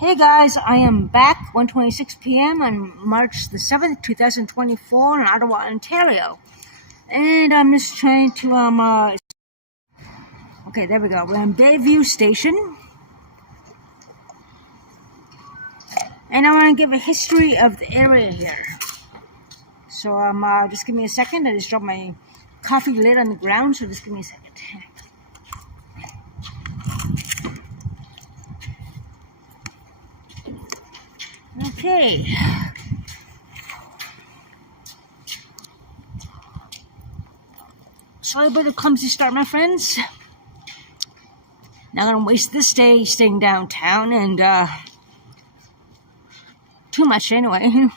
Hey guys, I am back 1:26 p.m. on March the 7th, 2024 in Ottawa, Ontario. And I'm just trying to, okay, there we go. We're in Bayview Station. And I want to give a history of the area here. So, just give me a second. I just dropped my coffee lid on the ground, so just give me a second. Okay. Sorry about the clumsy start, my friends. Not gonna waste this day staying downtown and, too much anyway.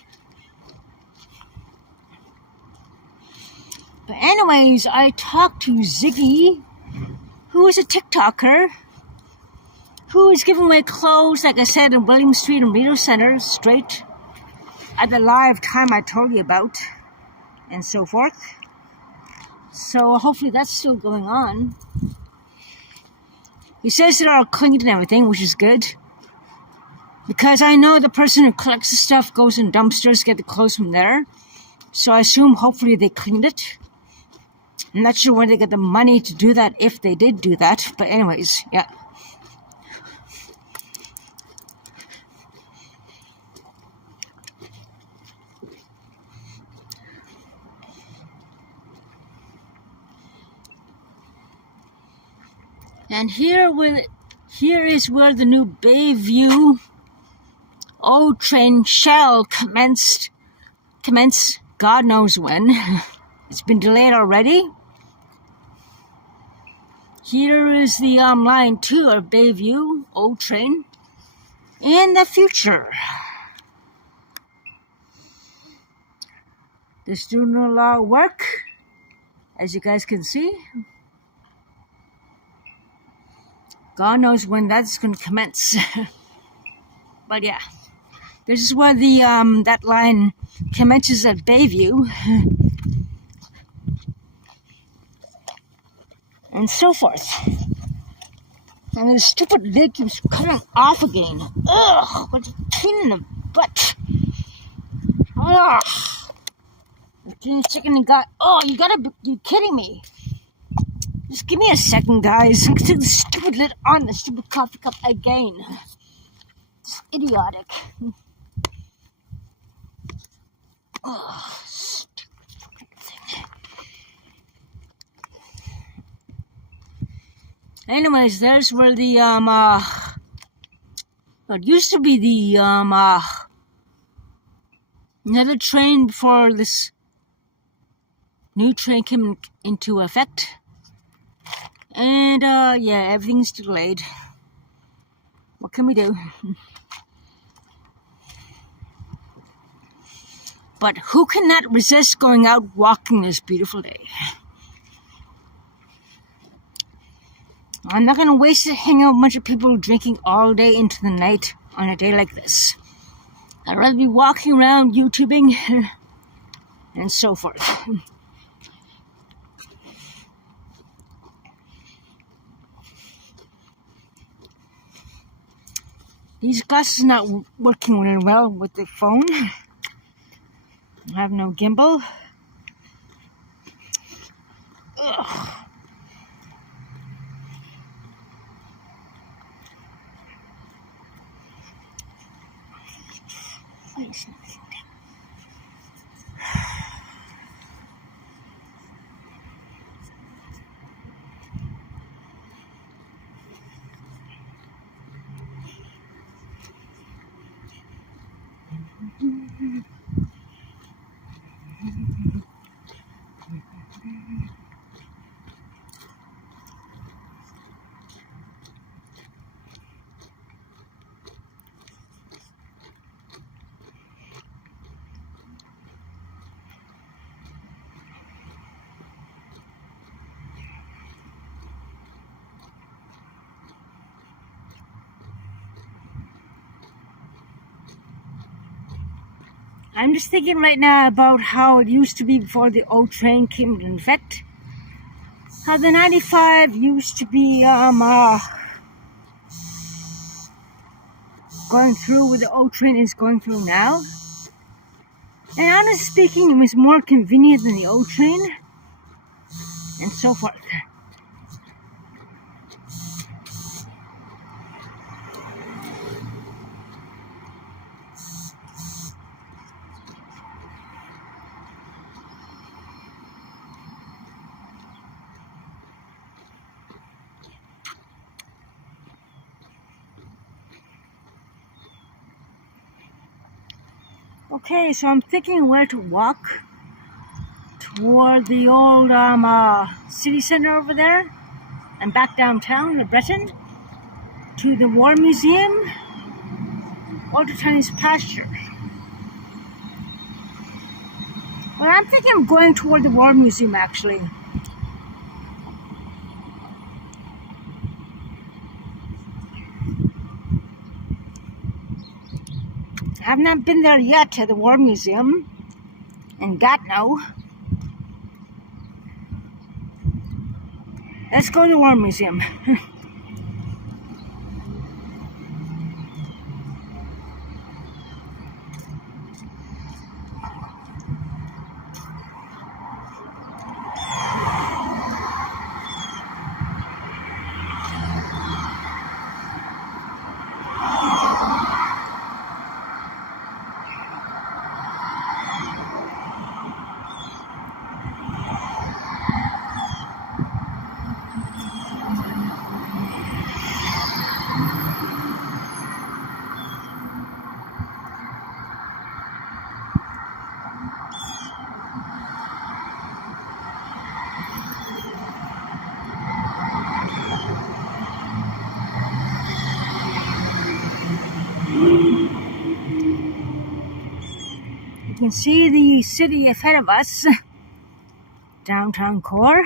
But anyways, I talked to Ziggy, who is a TikToker, who is giving away clothes, like I said, in William Street and Rideau Center, straight at the live time I told you about, and so forth. So hopefully that's still going on. He says they're all cleaned and everything, which is good. Because I know the person who collects the stuff goes in dumpsters, get the clothes from there. So I assume hopefully they cleaned it. I'm not sure where they get the money to do that, if they did do that. But anyways, yeah. And here is where the new Bayview O train shall commence. God knows when. It's been delayed already. Here is the line 2 of Bayview O train in the future. There's doing a lot of work, as you guys can see. God knows when that's going to commence. But yeah, this is where the that line commences at Bayview, and so forth. And the stupid lid keeps coming off again. Ugh, what a pain in the butt. Ugh. Chicken and God. Oh, you're kidding me. Just give me a second, guys. I'm still the stupid lid on the stupid coffee cup again. It's idiotic. Oh, stupid thing. Anyways, there's where the it used to be the another train before this new train came into effect. And, yeah, everything's delayed. What can we do? But who cannot resist going out walking this beautiful day? I'm not going to waste it hanging out with a bunch of people drinking all day into the night on a day like this. I'd rather be walking around YouTubing and so forth. These glasses are not working really well with the phone. I have no gimbal. Ugh. I'm just thinking right now about how it used to be before the old train came into effect. How the 95 used to be going through where the O train is going through now. And honestly speaking, it was more convenient than the O train, and so forth. Okay, so I'm thinking where to walk toward the old city center over there and back downtown to Breton to the War Museum or to Chinese pasture. Well, I'm thinking of going toward the War Museum actually. I have not been there yet at the War Museum in Gatineau. Let's go to the War Museum. You can see the city ahead of us, downtown core.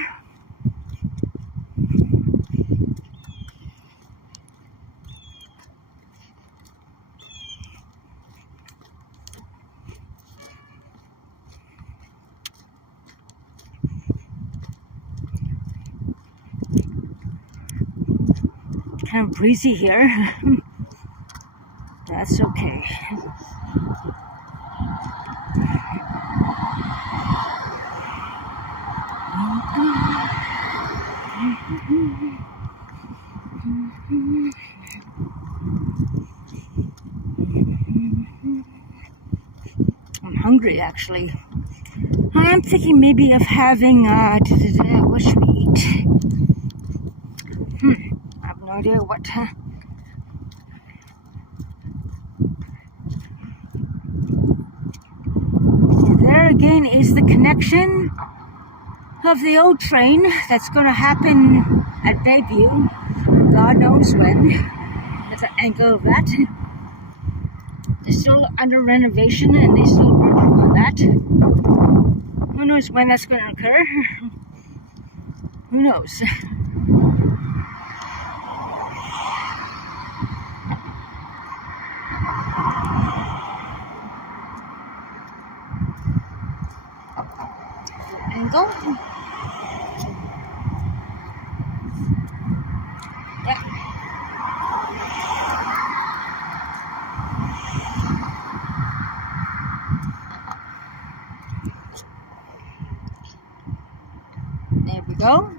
Kind of breezy here. That's okay. I'm hungry actually. I'm thinking maybe of having what should we eat? I have no idea what. There again is the connection of the old train that's going to happen at Bayview. God knows when. That's the angle of that. They're still under renovation and they still working on that. Who knows when that's going to occur? Who knows? Angle. Yeah. There we go.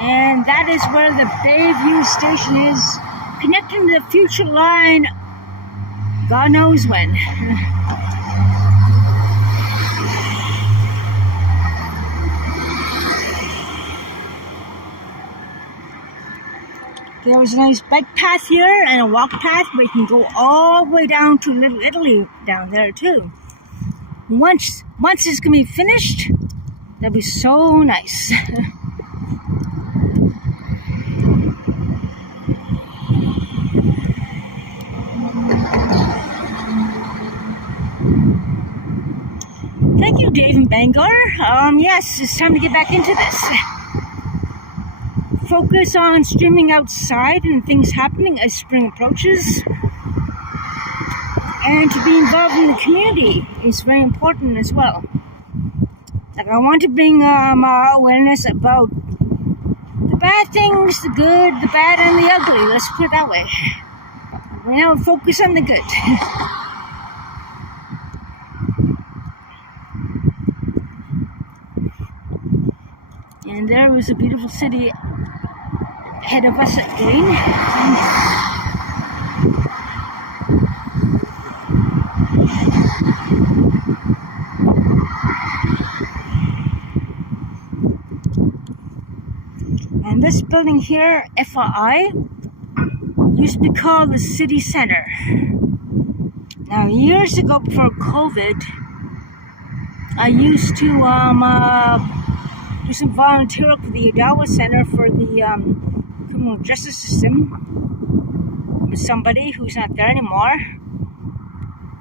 And that is where the Bayview station is, connecting to the future line. God knows when. There was a nice bike path here and a walk path, but you can go all the way down to Little Italy down there too. Once it's gonna be finished, that'll be so nice. Thank you, Dave in Bangor. Yes, it's time to get back into this. Focus on streaming outside and things happening as spring approaches. And to be involved in the community is very important as well. Like I want to bring awareness about the bad bad things, the good, the bad, and the ugly. Let's put it that way. Right now, focus on the good. And there was a beautiful city ahead of us again. And this building here, FYI, used to be called the city center. Now, years ago, before COVID, I used to do some volunteer work for the Odawa Center for the criminal justice system with somebody who's not there anymore.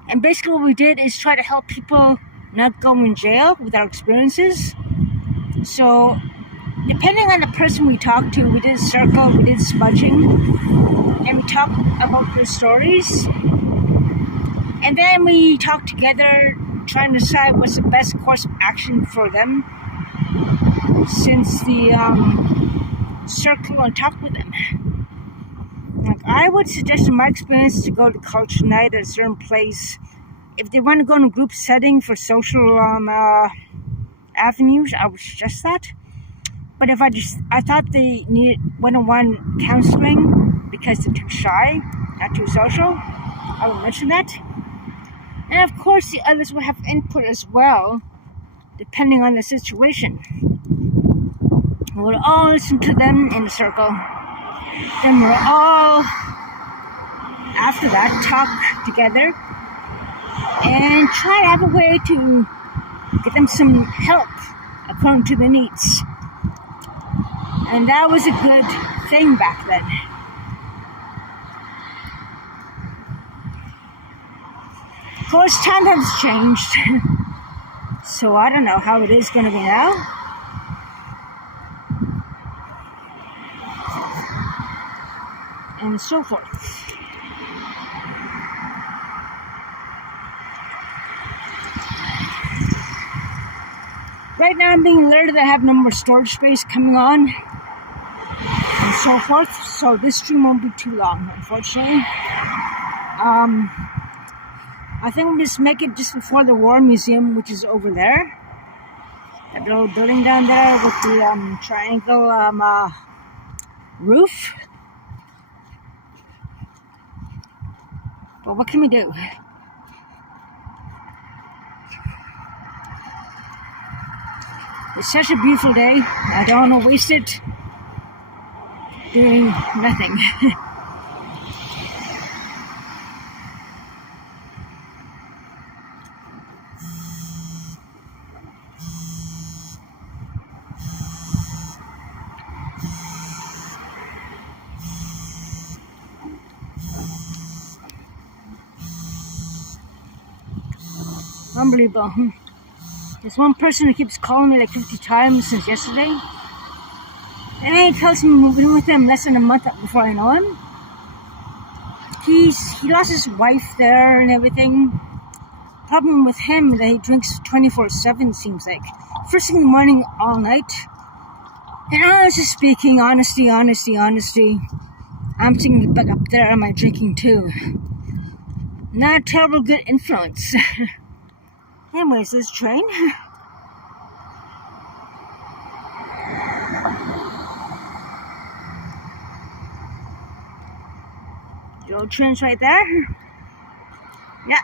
And basically what we did is try to help people not go in jail with our experiences. So depending on the person we talked to, we did a circle, we did smudging, and we talked about their stories. And then we talked together, trying to decide what's the best course of action for them since the circle and talk with them. Like, I would suggest, in my experience, to go to culture night at a certain place. If they want to go in a group setting for social avenues, I would suggest that. But if I thought they needed one-on-one counseling because they're too shy, not too social, I would mention that. And of course, the others will have input as well, depending on the situation. We'll all listen to them in a circle. Then we'll all, after that, talk together and try to have a way to get them some help according to their needs. And that was a good thing back then. Of course, time has changed. So I don't know how it is going to be now. And so forth. Right now I'm being alerted that I have no more storage space coming on. And so forth. So this stream won't be too long, unfortunately. I think we'll just make it just before the War Museum, which is over there. That little building down there with the triangle roof. But what can we do? It's such a beautiful day. I don't want to waste it doing nothing. Unbelievable. There's one person who keeps calling me like 50 times since yesterday. And he tells me moving in with him less than a month before I know him. He lost his wife there and everything. Problem with him that he drinks 24/7 seems like. First thing in the morning, all night. And honestly speaking, honesty. I'm sitting back up there, am I drinking too? Not a terrible good influence. Anyways, this train. The old train's right there. Yeah.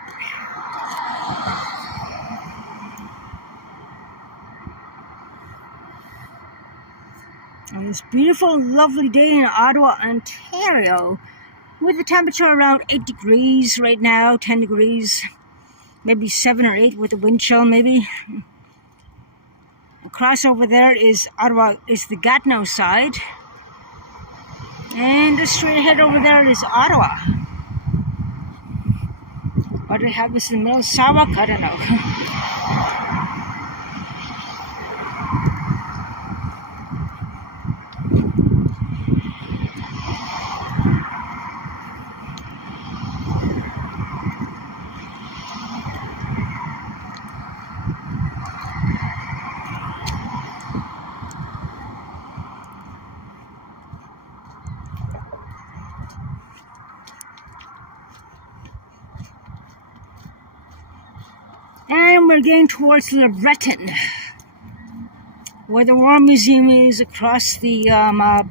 On this beautiful, lovely day in Ottawa, Ontario, with the temperature around 8 degrees right now, 10 degrees. Maybe 7 or 8 with a wind chill, maybe. Across over there is Ottawa, is the Gatineau side. And just straight ahead over there is Ottawa. What do we have this in the middle of Sarawak? I don't know. we're getting towards Loreton, where the War Museum is across the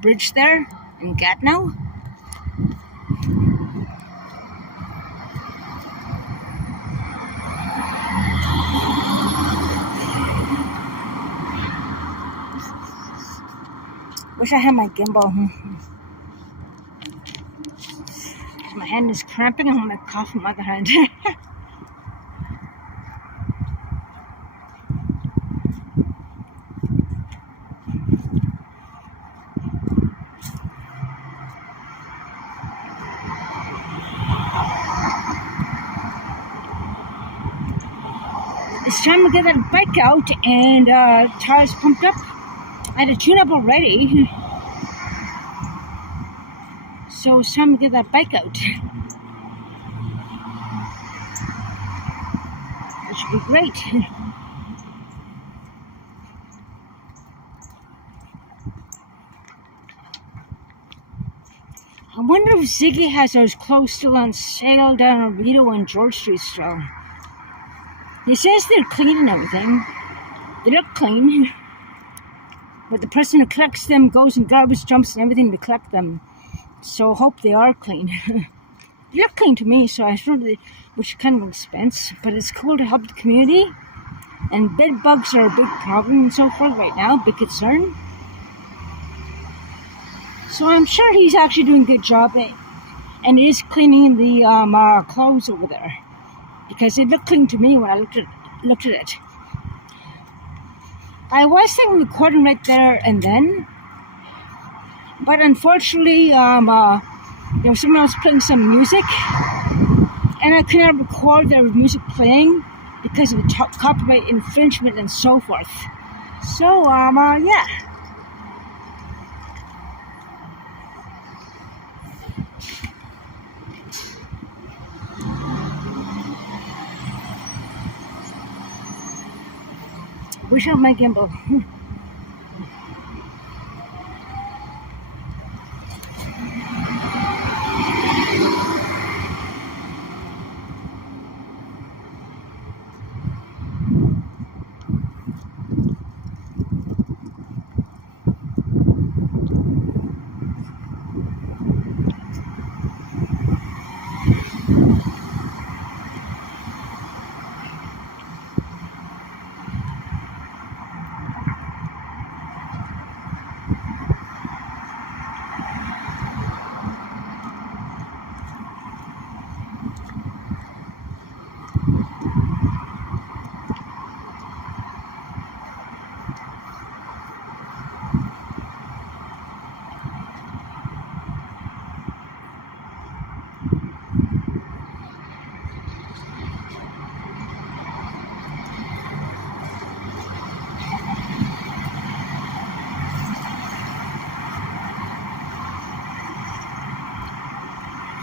bridge there in Gatineau. Wish I had my gimbal. My hand is cramping and my cough in my other hand. It's time to get that bike out and tires pumped up. I had a tune-up already, so it's time to get that bike out, which would be great. I wonder if Ziggy has those clothes still on sale down on Rito and George Street still. He says they're clean and everything. They look clean. But the person who collects them goes in garbage dumps and everything to collect them. So I hope they are clean. They look clean to me, so I sort of, which is kind of expense, but it's cool to help the community. And bed bugs are a big problem and so forth right now, big concern. So I'm sure he's actually doing a good job, and is cleaning the clothes over there, because it looked clean to me when I looked at it. I was thinking recording right there and then, but unfortunately, there was someone else playing some music, and I could not record their music playing because of the copyright infringement and so forth. So, yeah. Wish I had my gimbal.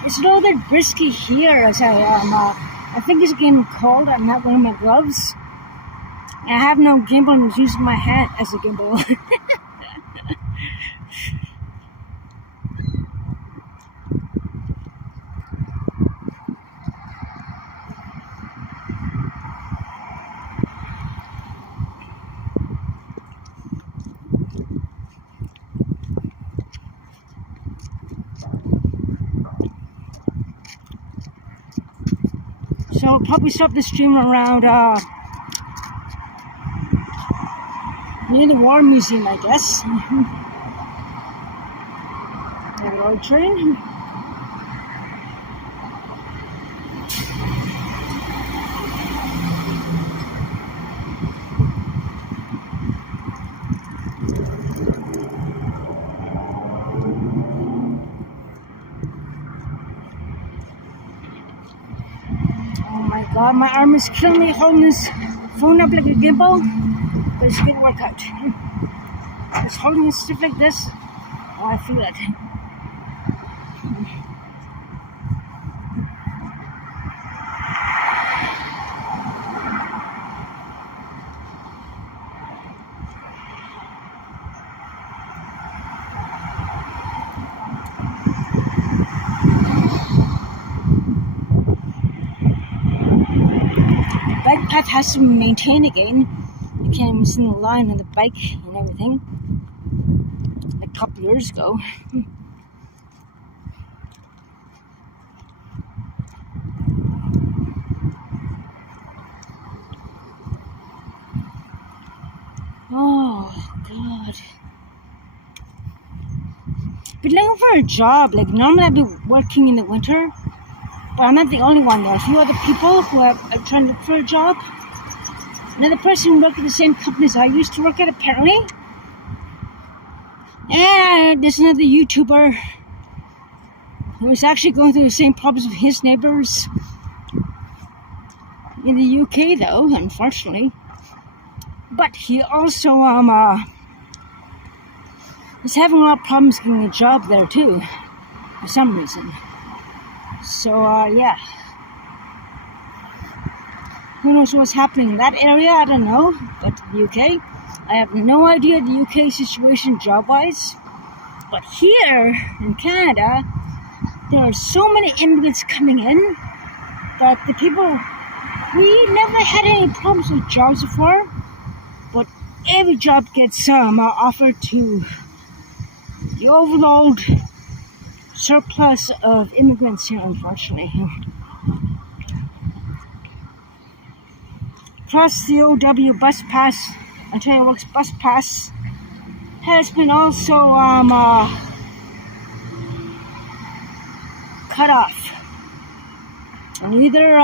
It's a little bit brisky here as I think it's getting cold. I'm not wearing my gloves. I have no gimbal. I'm using my hat as a gimbal. So I'll probably stop the stream around near the War Museum, I guess. Railroad train. God, my arm is killing me holding this phone up like a gimbal, but it's a good workout. Just holding it stiff like this, oh, I feel it. footpath has to be maintained again. You can't even see the line on the bike and everything. Like a couple years ago. Oh, God. Been looking for a job. Like, normally I'd be working in the winter, but I'm not the only one. There are a few other people who are trying to look for a job. Another person who worked at the same company as I used to work at, apparently. And there's another YouTuber who is actually going through the same problems with his neighbors. In the UK, though, unfortunately. But he also is having a lot of problems getting a job there too, for some reason. So yeah. Who knows what's happening in that area? I don't know. But the UK, I have no idea the UK situation job-wise. But here in Canada, there are so many immigrants coming in that the people, we never had any problems with jobs before. But every job gets offered to the overload surplus of immigrants here, unfortunately. Plus, the OW bus pass, Ontario Works bus pass, has been also cut off. And either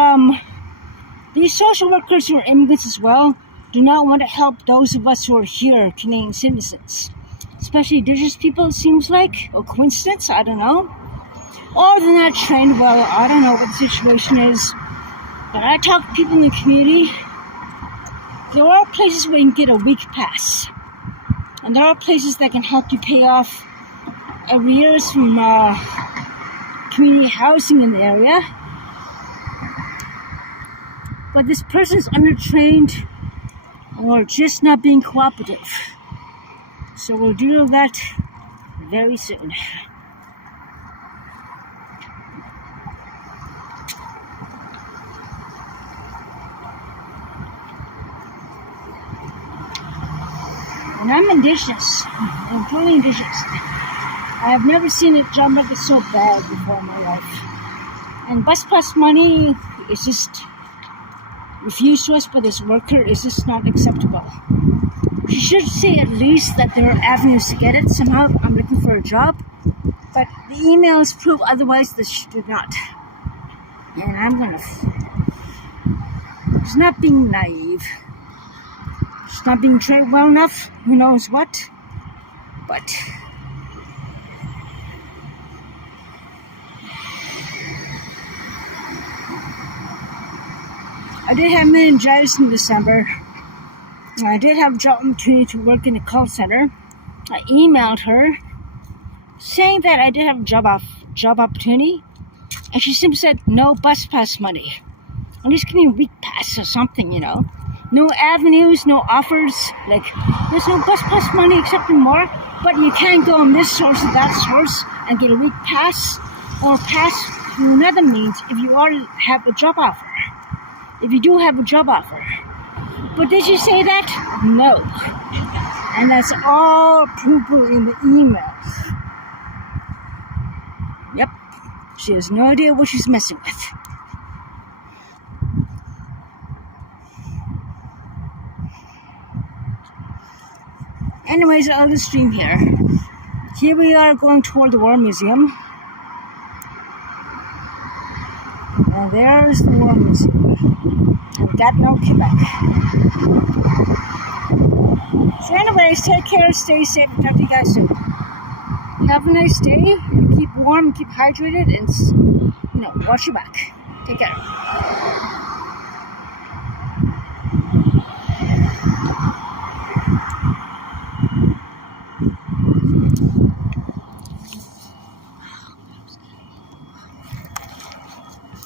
these social workers who are immigrants as well do not want to help those of us who are here, Canadian citizens. Especially Indigenous people, it seems like. Or coincidence, I don't know. Or they're not trained well, I don't know what the situation is. But I talk to people in the community. There are places where you can get a week pass. And there are places that can help you pay off arrears from community housing in the area. But this person's undertrained or just not being cooperative. So we'll deal with that very soon. And I'm Indigenous. I'm totally Indigenous. I have never seen a job like this so bad before in my life. And bus pass money is just refused to us by this worker is just not acceptable. She should say at least that there are avenues to get it. Somehow I'm looking for a job, but the emails prove otherwise that she did not. And I'm gonna. She's not being naive. She's not being trained well enough. Who knows what? But I did have meningitis in December. I did have a job opportunity to work in a call center. I emailed her saying that I did have a job opportunity, and she simply said no bus pass money. At least give me a week pass or something, you know. No avenues, no offers. Like there's no bus pass money except in more, but you can go on this source or that source and get a week pass or pass through another means if you already have a job offer. If you do have a job offer. But did she say that? No. And that's all purple in the emails. Yep. She has no idea what she's messing with. Anyways, I'll just stream here. Here we are going toward the War Museum. And there's the War Museum. And Gatineau, Quebec. So anyways, take care, stay safe, and talk to you guys soon. Have a nice day, and keep warm, keep hydrated, and, watch your back. Take care.